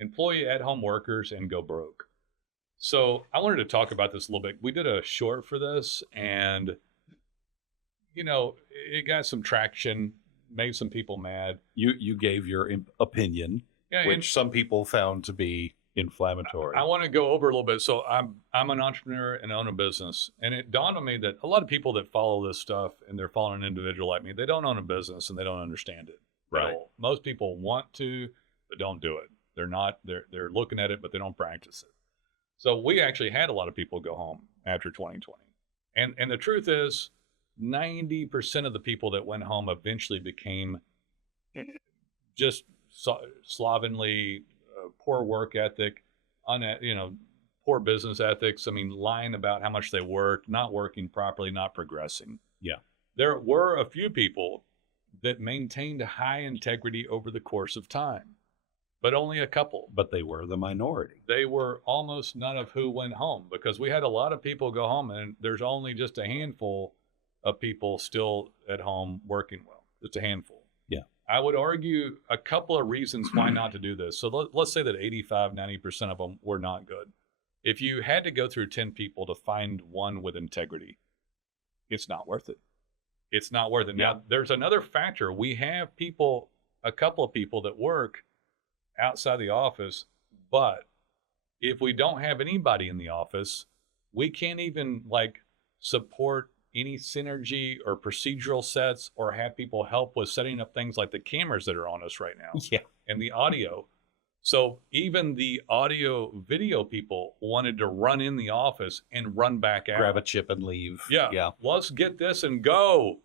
employee at-home workers and go broke. So I wanted to talk about this a little bit. We did a short for this, and it got some traction, made some people mad. You gave your opinion, Yeah, and which some people found to be inflammatory. I want to go over a little bit. So I'm an entrepreneur and own a business, and it dawned on me that a lot of people that follow this stuff and they're following an individual like me, they don't own a business and they don't understand it at Right. all. Most people want to, but don't do it. They're looking at it, but they don't practice it. So we actually had a lot of people go home after 2020, and the truth is, 90% of the people that went home eventually became just slovenly, poor work ethic, poor business ethics. I mean, lying about how much they worked, not working properly, not progressing. Yeah. There were a few people that maintained high integrity over the course of time, but only a couple. But they were the minority. They were almost none of who went home, because we had a lot of people go home, and there's only just a handful of people still at home working well. Just a handful. Yeah. I would argue a couple of reasons why not to do this. So let's say that 85, 90% of them were not good. If you had to go through 10 people to find one with integrity, it's not worth it. It's not worth it. Yeah. Now, there's another factor. We have people, a couple of people that work outside the office, but if we don't have anybody in the office, we can't even support any synergy or procedural sets or have people help with setting up things like the cameras that are on us right now. Yeah. And the audio. So even the audio video people wanted to run in the office and run back out. Grab a chip and leave. Yeah. Let's get this and go.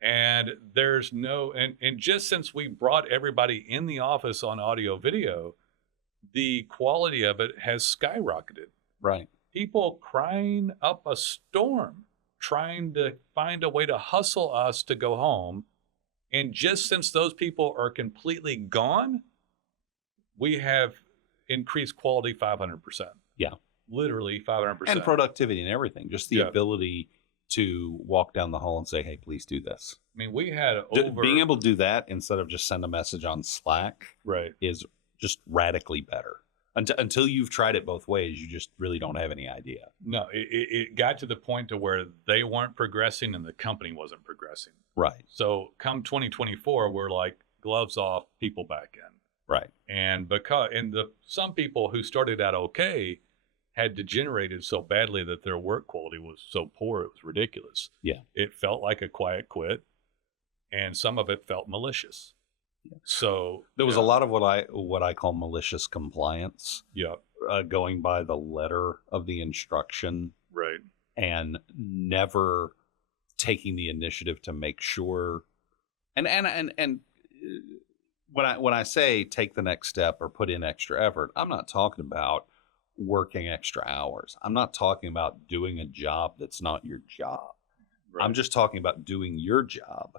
And there's no, and just since we brought everybody in the office on audio video, the quality of it has skyrocketed. Right. People crying up a storm, trying to find a way to hustle us to go home. And just since those people are completely gone, we have increased quality 500%. Yeah. Literally 500%. And productivity and everything. Just the Yeah. ability to walk down the hall and say, hey, please do this. I mean, we had Being able to do that instead of just send a message on Slack right. is just radically better. Until you've tried it both ways, you just really don't have any idea. No, it got to the point to where they weren't progressing and the company wasn't progressing. Right. So come 2024, we're like, gloves off, people back in. Right. And some people who started out okay had degenerated so badly that their work quality was so poor, it was ridiculous. Yeah. It felt like a quiet quit, and some of it felt malicious. Yeah. So there was a lot of what I call malicious compliance. Yeah. Going by the letter of the instruction. Right. And never taking the initiative to make sure. And when I say take the next step or put in extra effort, I'm not talking about working extra hours. I'm not talking about doing a job that's not your job. Right. I'm just talking about doing your job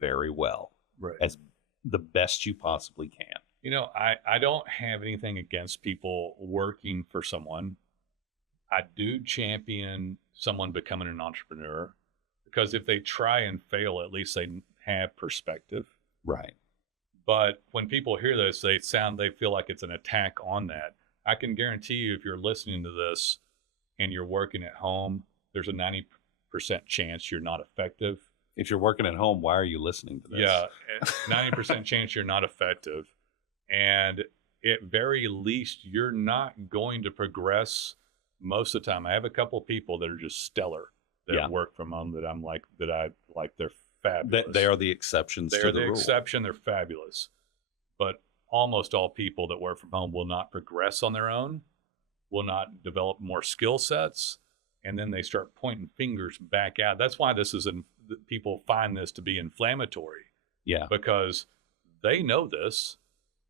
very well. Right. As the best you possibly can. I don't have anything against people working for someone. I do champion someone becoming an entrepreneur, because if they try and fail, at least they have perspective. Right. But when people hear this, they feel like it's an attack on that. I can guarantee you, if you're listening to this and you're working at home, there's a 90% chance you're not effective. If you're working at home, why are you listening to this? Yeah, 90% chance you're not effective. And at very least, you're not going to progress most of the time. I have a couple of people that are just stellar that work from home that I like, they're fabulous. They are the exceptions to the rule. They're the exception, they're fabulous. But almost all people that work from home will not progress on their own, will not develop more skill sets, and then they start pointing fingers back out. That's why people find this to be inflammatory. Yeah. Because they know this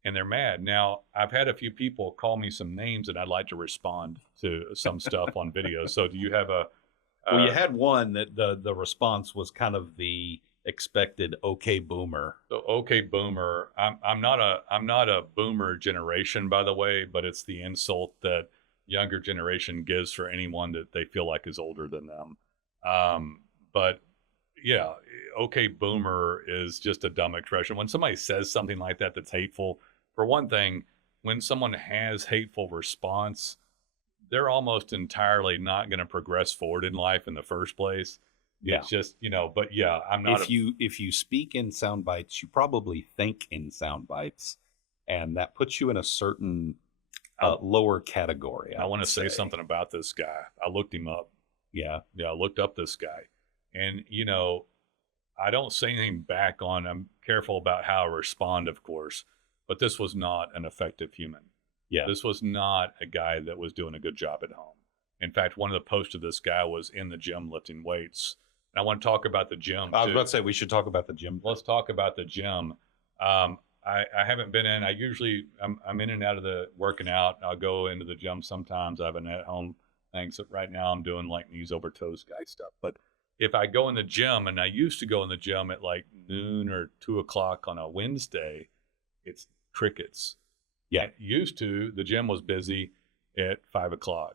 and they're mad. Now, I've had a few people call me some names, and I'd like to respond to some stuff on video. So do you have well, you had one that the response was kind of the expected okay boomer. So okay boomer. I'm not a boomer generation, by the way, but it's the insult that younger generation gives for anyone that they feel like is older than them. But yeah, okay boomer is just a dumb expression. When somebody says something like that that's hateful, for one thing, when someone has hateful response, they're almost entirely not going to progress forward in life in the first place. Yeah. It's just, but yeah, I'm not. If you speak in sound bites, you probably think in sound bites, and that puts you in a certain lower category. I want to say something about this guy. I looked him up. Yeah. I looked up this guy, and I don't say anything back on. I'm careful about how I respond, of course, but this was not an effective human. Yeah. This was not a guy that was doing a good job at home. In fact, one of the posts of this guy was in the gym lifting weights. And I want to talk about the gym. I was about to say we should talk about the gym. Let's talk about the gym. I haven't been in. I'm in and out of the working out. I'll go into the gym sometimes. I have an at-home thing. So right now I'm doing like knees over toes guy stuff. But if I go in the gym, and I used to go in the gym at like noon or 2:00 on a Wednesday, it's crickets. Yeah. The gym was busy at 5:00.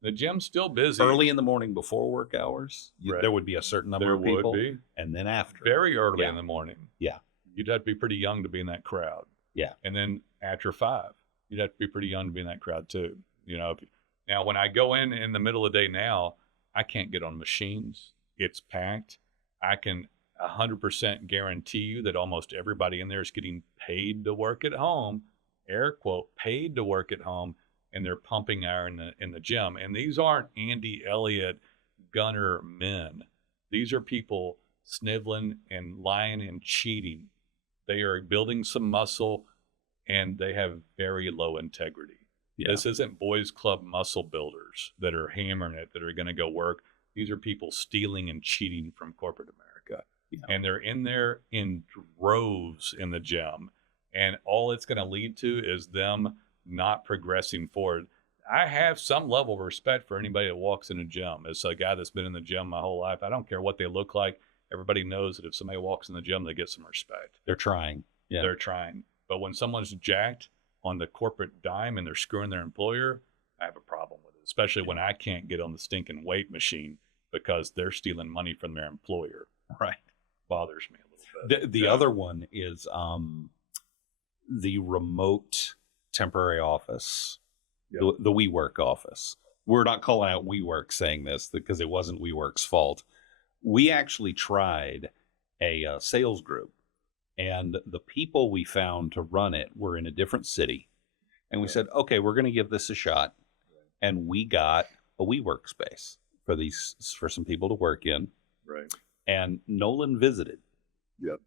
The gym's still busy. Early in the morning before work hours, Right. there would be a certain number of people. There would be. And then after. Very early in the morning. Yeah. You'd have to be pretty young to be in that crowd. Yeah. And then after 5, you'd have to be pretty young to be in that crowd too. Now when I go in the middle of the day now, I can't get on machines. It's packed. I can 100% guarantee you that almost everybody in there is getting paid to work at home, air quote, paid to work at home, and they're pumping iron in the gym. And these aren't Andy Elliott gunner men. These are people sniveling and lying and cheating. They are building some muscle, and they have very low integrity. Yeah. This isn't boys club muscle builders that are hammering it, that are going to go work. These are people stealing and cheating from corporate America. Yeah. And they're in there in droves in the gym. And all it's going to lead to is them not progressing forward. I have some level of respect for anybody that walks in a gym. As a guy that's been in the gym my whole life, I don't care what they look like. Everybody knows that if somebody walks in the gym, they get some respect. They're trying. Yeah. They're trying. But when someone's jacked on the corporate dime and they're screwing their employer, I have a problem with it, especially when I can't get on the stinking weight machine because they're stealing money from their employer. Right. Bothers me a little bit. The other one is the remote temporary office, Yep. the WeWork office. We're not calling out WeWork saying this because it wasn't WeWork's fault. We actually tried a sales group, and the people we found to run it were in a different city. And we Right. said, okay, we're going to give this a shot. And we got a WeWork space for some people to work in. Right. And Nolen visited. Yep.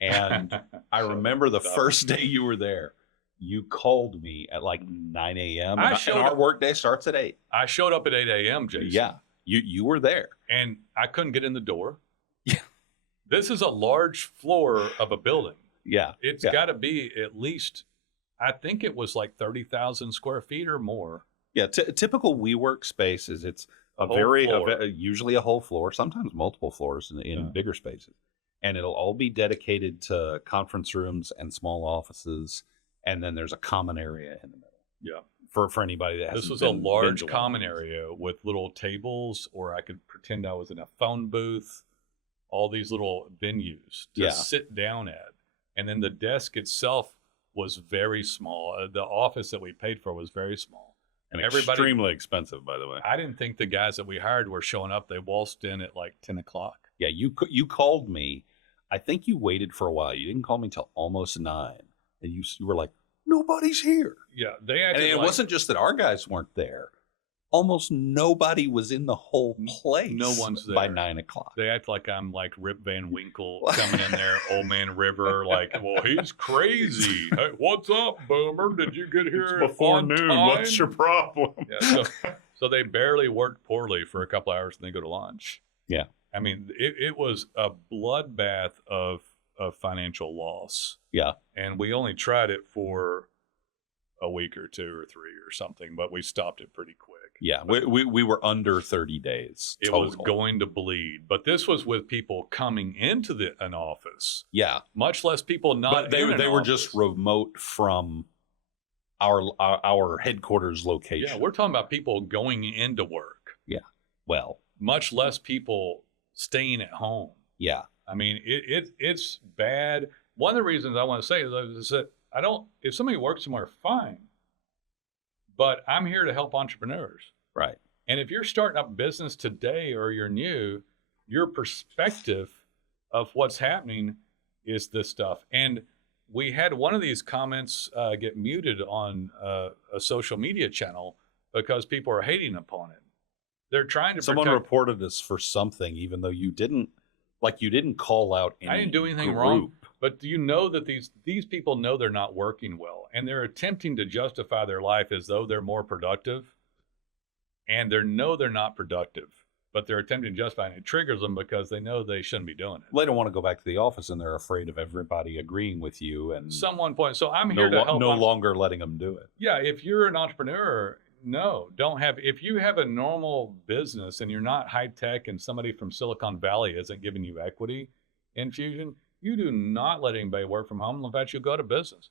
And I remember the first day you were there, you called me at like 9 a.m. And our work day starts at 8. I showed up at 8 a.m., Jason. Yeah. You were there. And I couldn't get in the door. Yeah. This is a large floor of a building. Yeah. It's got to be at least, I think it was like 30,000 square feet or more. Yeah. Typical WeWork space is it's usually a whole floor, sometimes multiple floors in bigger spaces. And it'll all be dedicated to conference rooms and small offices. And then there's a common area in the middle. Yeah. For anybody that hasn't This was a large been to common area with little tables, or I could pretend I was in a phone booth, all these little venues to sit down at. And then the desk itself was very small. The office that we paid for was very small. And extremely expensive, by the way. I didn't think the guys that we hired were showing up. They waltzed in at like 10 o'clock. Yeah, you called me. I think you waited for a while. You didn't call me till almost 9. And you were like, nobody's here. Yeah, they acted and it wasn't just that our guys weren't there. Almost nobody was in the whole place. No one's there by 9 o'clock. They act like I'm like Rip Van Winkle coming in there, Old Man River, like, well, he's crazy. Hey, what's up, Boomer? Did you get here before on noon? time? What's your problem? Yeah, so they barely worked poorly for a couple hours and they go to lunch. Yeah. I mean, it was a bloodbath of financial loss. Yeah. And we only tried it for a week or 2 or 3 or something, but we stopped it pretty quick. Yeah, we were under 30 days. It total. was going to bleed, but this was with people coming into an office. Yeah, much less people not. But they were just remote from our headquarters location. Yeah, we're talking about people going into work. Yeah, well, much less people staying at home. Yeah, I mean it's bad. One of the reasons I want to say is that if somebody works somewhere, fine. But I'm here to help entrepreneurs. Right. And if you're starting up business today or you're new, your perspective of what's happening is this stuff. And we had one of these comments get muted on a social media channel because people are hating upon it. They're trying to Someone protect. reported us for something, even though you didn't call out any I didn't do anything group. wrong, but do you know that these people know they're not working well, and they're attempting to justify their life as though they're more productive, and they're not productive, but they're attempting to justify it. It triggers them because they know they shouldn't be doing it. They don't want to go back to the office, and they're afraid of everybody agreeing with you, and Someone point. So I'm here to help. no longer letting them do it. Yeah, if you're an entrepreneur, no, don't have. If you have a normal business and you're not high tech, and somebody from Silicon Valley isn't giving you equity infusion, you do not let anybody work from home unless you go to business.